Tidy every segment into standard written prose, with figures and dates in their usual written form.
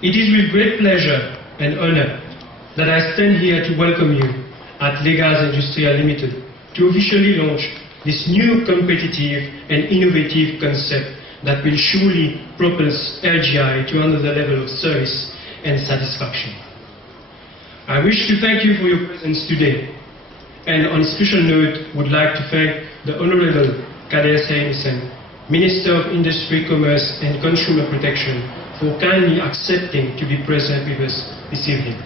It is with great pleasure and honor that I stand here to welcome you at Les Gaz Industriels Limited to officially launch this new competitive and innovative concept that will surely propulse LGI to another level of service and satisfaction. I wish to thank you for your presence today, and on a special note would like to thank the Honorable Kader Saynissen, Minister of Industry, Commerce and Consumer Protection, for kindly accepting to be present with us this evening.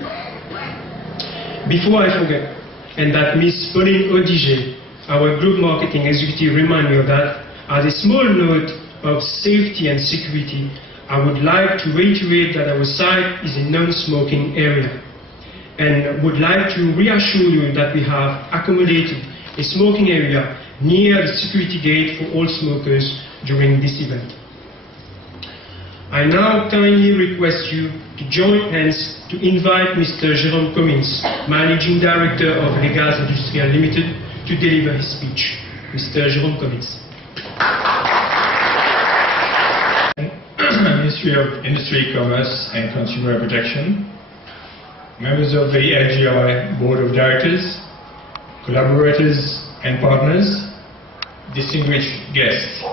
Before I forget, and that Ms. Pauline Odiger, our Group Marketing Executive, remind me of that, as a small note of safety and security, I would like to reiterate that our site is a non-smoking area, and would like to reassure you that we have accommodated a smoking area near the security gate for all smokers during this event. I now kindly request you to join hands to invite Mr. Jérôme Commins, Managing Director of Les Gaz Industriels Limited, to deliver his speech. Mr. Jérôme Commins. Ministry of Industry, Commerce and Consumer Protection, members of the LGI Board of Directors, collaborators and partners, distinguished guests.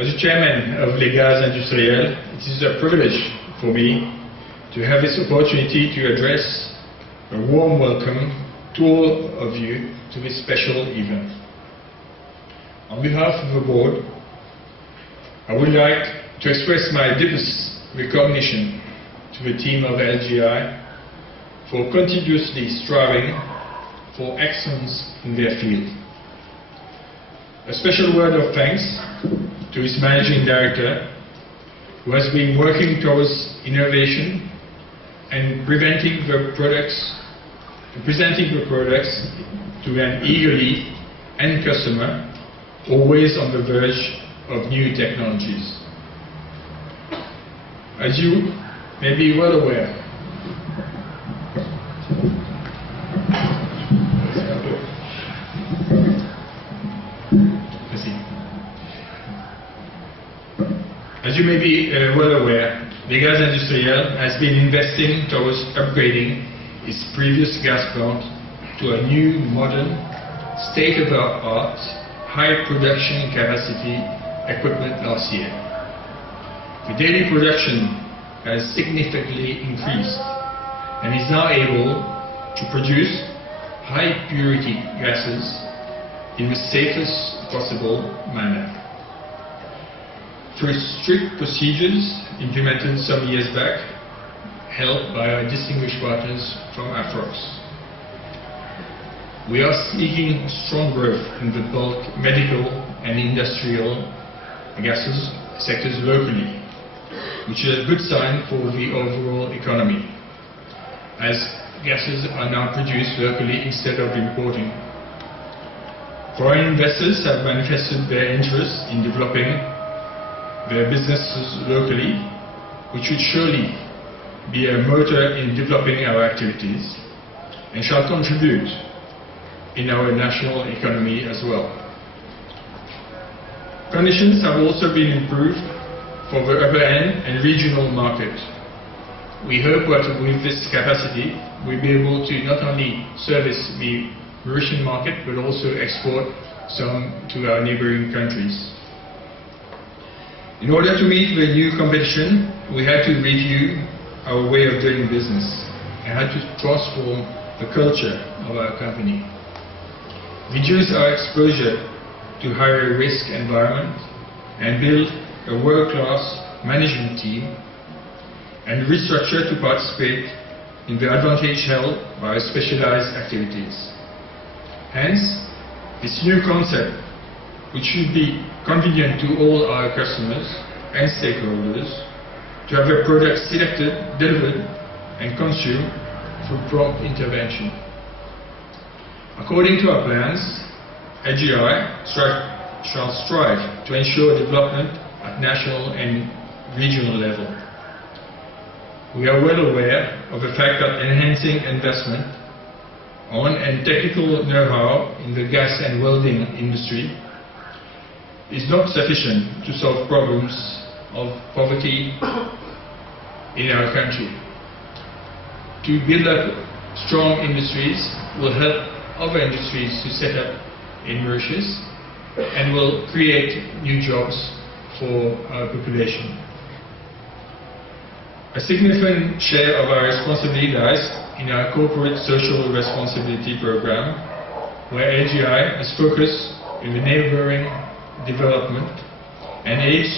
As the chairman of Les Gaz Industriels, it is a privilege for me to have this opportunity to address a warm welcome to all of you to this special event. On behalf of the board, I would like to express my deepest recognition to the team of LGI for continuously striving for excellence in their field. A special word of thanks to its Managing Director, who has been working towards innovation and presenting the products to an eagerly end customer, always on the verge of new technologies. As you may be well aware, Les Gaz Industriels has been investing towards upgrading its previous gas plant to a new, modern, state-of-the-art, high production capacity equipment last year. The daily production has significantly increased and is now able to produce high purity gases in the safest possible manner. Through strict procedures implemented some years back, helped by our distinguished partners from Afrox. We are seeking strong growth in the bulk, medical and industrial gases sectors locally, which is a good sign for the overall economy, as gases are now produced locally instead of importing. Foreign investors have manifested their interest in developing their businesses locally, which should surely be a motor in developing our activities and shall contribute in our national economy as well. Conditions have also been improved for the upper end and regional market. We hope that with this capacity we'll be able to not only service the Mauritian market but also export some to our neighboring countries. In order to meet the new competition, we had to review our way of doing business and had to transform the culture of our company, reduce our exposure to higher risk environment, and build a world-class management team, and restructure to participate in the advantage held by specialized activities. Hence, this new concept, which should be convenient to all our customers and stakeholders, to have their products selected, delivered and consumed through prompt intervention. According to our plans, LGI shall strive to ensure development at national and regional level. We are well aware of the fact that enhancing investment on and technical know-how in the gas and welding industry is not sufficient to solve problems of poverty, in our country. To build up strong industries will help other industries to set up in Mauritius and will create new jobs for our population. A significant share of our responsibility lies in our corporate social responsibility program, where LGI is focused on enabling development and aids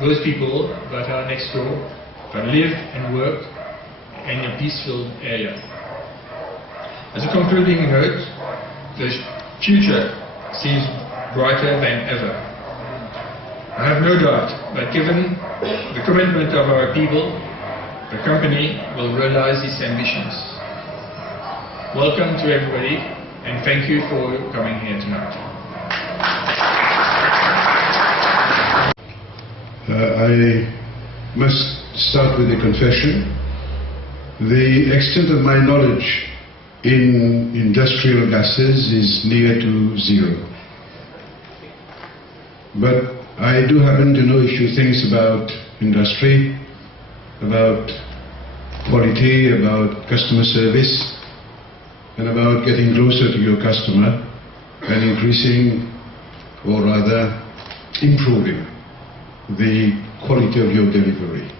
those people that are next door, that live and work in a peaceful area. As a concluding note, the future seems brighter than ever. I have no doubt that given the commitment of our people, the company will realize its ambitions. Welcome to everybody, and thank you for coming here tonight. I must start with a confession. The extent of my knowledge in industrial gases is near to zero. But I do happen to know a few things about industry, about quality, about customer service, and about getting closer to your customer and increasing, or rather improving, the quality of your delivery.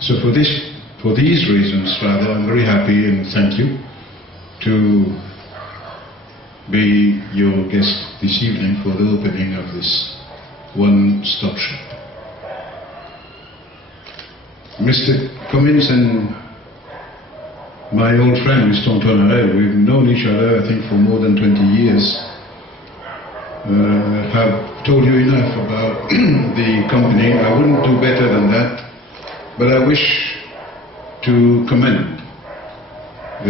So for these reasons, rather, I'm very happy and thank you to be your guest this evening for the opening of this one-stop shop. Mr. Cummins and my old friend, Mr. Antoine Harel, we've known each other, I think, for more than 20 years, have told you enough about the company. I wouldn't do better than that, but I wish to commend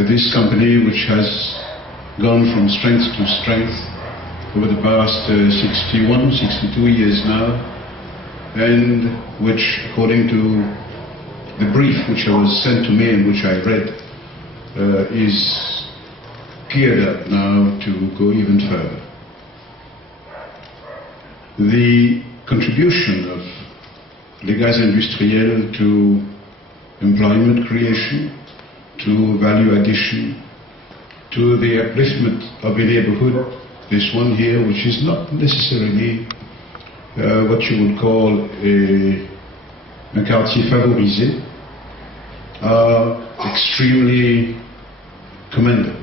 this company, which has gone from strength to strength over the past 61, 62 years now, and which, according to the brief which was sent to me and which I read, is geared up now to go even further. The contribution of les gaz industriels to employment creation, to value addition, to the upliftment of a neighborhood, this one here, which is not necessarily what you would call un quartier favorisé, are extremely commendable.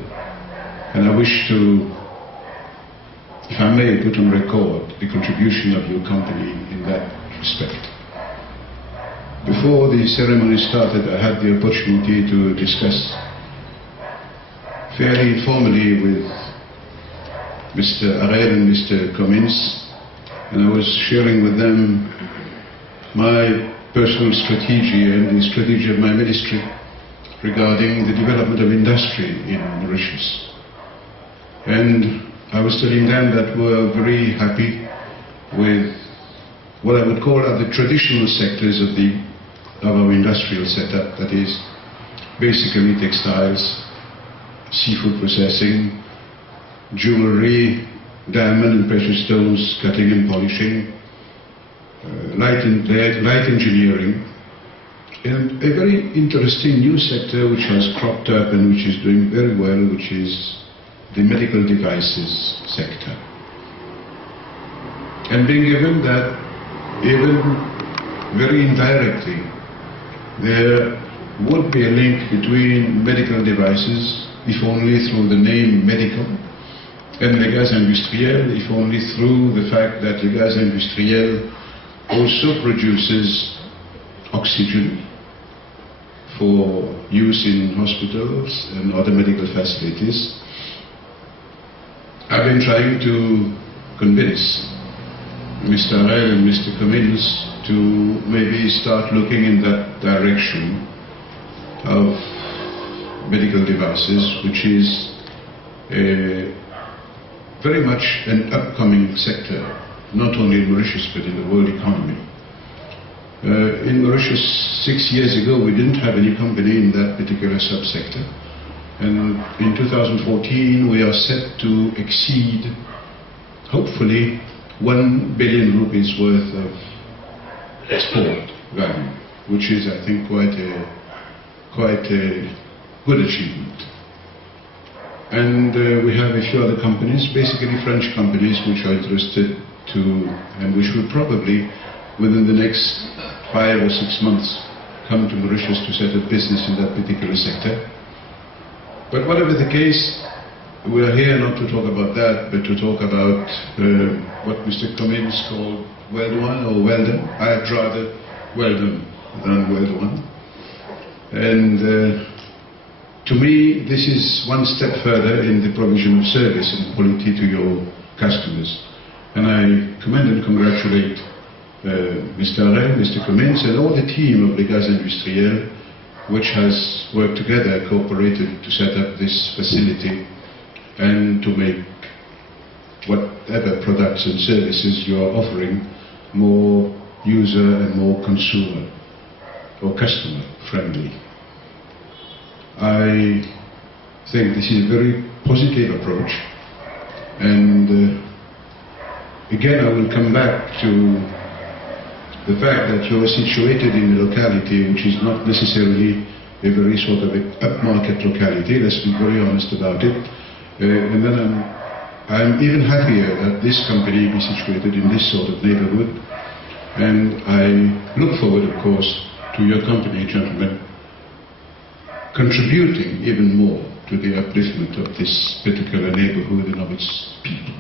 And I wish to, if I may, put on record the contribution of your company in that respect. Before the ceremony started, I had the opportunity to discuss fairly informally with Mr. Harel and Mr. Cummins, and I was sharing with them my personal strategy and the strategy of my ministry regarding the development of industry in Mauritius. And I was telling them that we're very happy with what I would call are the traditional sectors of our industrial setup, that is basically textiles, seafood processing, jewelry, diamond and precious stones cutting and polishing, light engineering, and a very interesting new sector which has cropped up and which is doing very well, which is the medical devices sector. And being given that, even very indirectly, there would be a link between medical devices, if only through the name medical, and les gaz industriels, if only through the fact that les gaz industriels also produces oxygen for use in hospitals and other medical facilities. I've been trying to convince Mr. Harel and Mr. Cummins to maybe start looking in that direction of medical devices, which is very much an upcoming sector, not only in Mauritius but in the world economy. In Mauritius 6 years ago we didn't have any company in that particular subsector, and in 2014 we are set to exceed, hopefully, 1 billion rupees worth of export value. which is, I think, quite a good achievement. And we have a few other companies, basically French companies, which are interested to, and which will probably, within the next 5 or 6 months, come to Mauritius to set up business in that particular sector. But whatever the case, we are here not to talk about that, but to talk about what Mr. Cummins called Weld'One or Weld'One. I'd rather Weld'One than Weld'One. And to me, this is one step further in the provision of service and quality to your customers. And I commend and congratulate Mr. Harel, Mr. Cummins, and all the team of Les Gaz Industriels, which has worked together, cooperated to set up this facility and to make whatever products and services you are offering more user and more consumer or customer friendly. I think this is a very positive approach, and again I will come back to the fact that you are situated in a locality which is not necessarily a very sort of upmarket locality, let's be very honest about it. And then I'm even happier that this company be situated in this sort of neighborhood, and I look forward, of course, to your company, gentlemen, contributing even more to the upliftment of this particular neighborhood and of its people.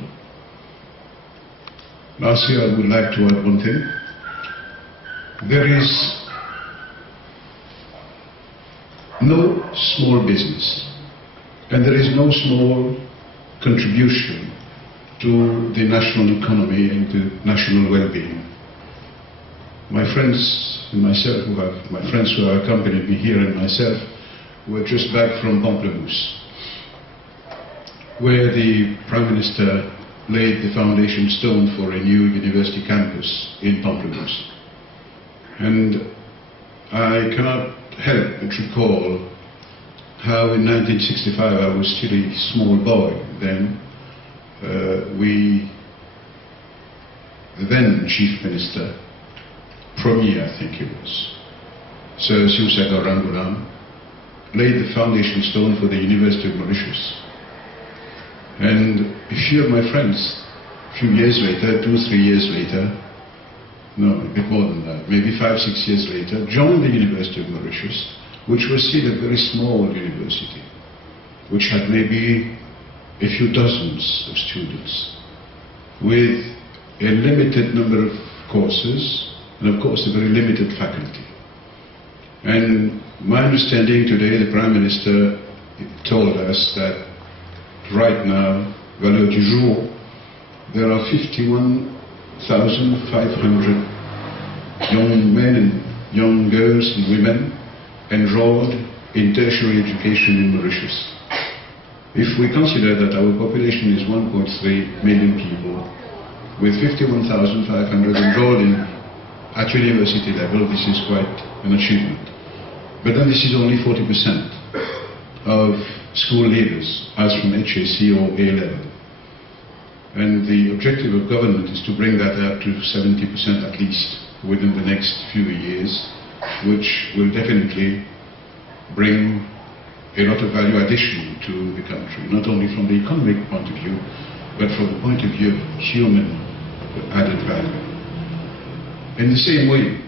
Lastly, I would like to add one thing. There is no small business, and there is no small contribution to the national economy and to national well-being. My friends and myself, my friends who have accompanied me here, and myself, were just back from Pamplemousse, where the Prime Minister laid the foundation stone for a new university campus in Pamplemousse. And I cannot help but recall how in 1965, I was still a small boy then, the then Chief Minister, Premier I think he was, Sir Siousaga Rangulam, laid the foundation stone for the University of Mauritius. And a few of my friends, a few years later, 2-3 years later, no, a bit more than that, maybe 5-6 years later, joined the University of Mauritius, which was still a very small university, which had maybe a few dozens of students, with a limited number of courses, and of course a very limited faculty. And my understanding today, the Prime Minister told us that right now, valeur du jour, there are 51,500 young men and young girls and women enrolled in tertiary education in Mauritius. If we consider that our population is 1.3 million people, with 51,500 enrolled at university level, this is quite an achievement. But then this is only 40% of school leavers, as from HSC or A level. And the objective of government is to bring that up to 70% at least within the next few years, which will definitely bring a lot of value addition to the country, not only from the economic point of view, but from the point of view of human added value. In the same way,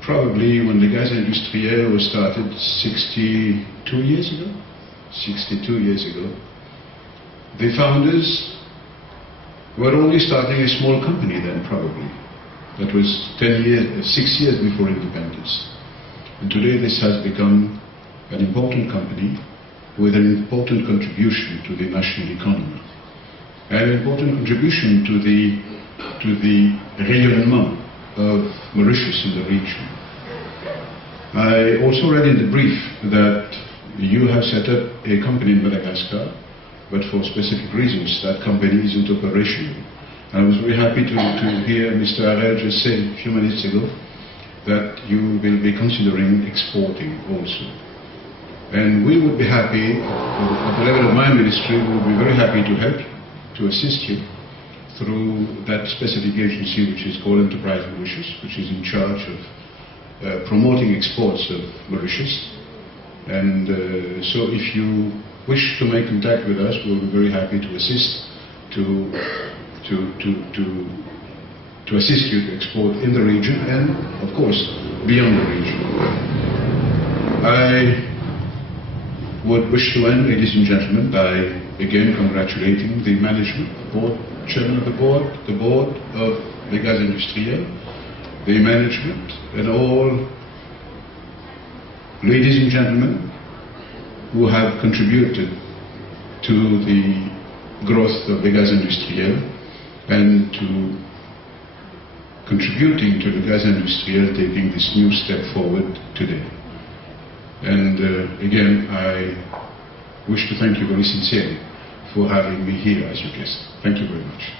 probably when Les Gaz Industriels was started 62 years ago, the founders were only starting a small company then, probably. That was 6 years before independence. And today this has become an important company with an important contribution to the national economy, and an important contribution to the rayonnement of Mauritius in the region. I also read in the brief that you have set up a company in Madagascar, but for specific reasons that company isn't operational. I was very happy to hear Mr. Harel just say a few minutes ago that you will be considering exporting also. And we would be happy, at the level of my ministry, we would be very happy to help, to assist you through that specific agency which is called Enterprise Mauritius, which is in charge of promoting exports of Mauritius. And so if you wish to make contact with us, we'll be very happy to assist, to assist you to export in the region and, of course, beyond the region. I would wish to end, ladies and gentlemen, by again congratulating the management, the board, chairman of the board of Les Gaz Industriels, the management, and all ladies and gentlemen who have contributed to the growth of Les Gaz Industriels and to contributing to Les Gaz Industriels taking this new step forward today. And again, I wish to thank you very sincerely for having me here as your guest. Thank you very much.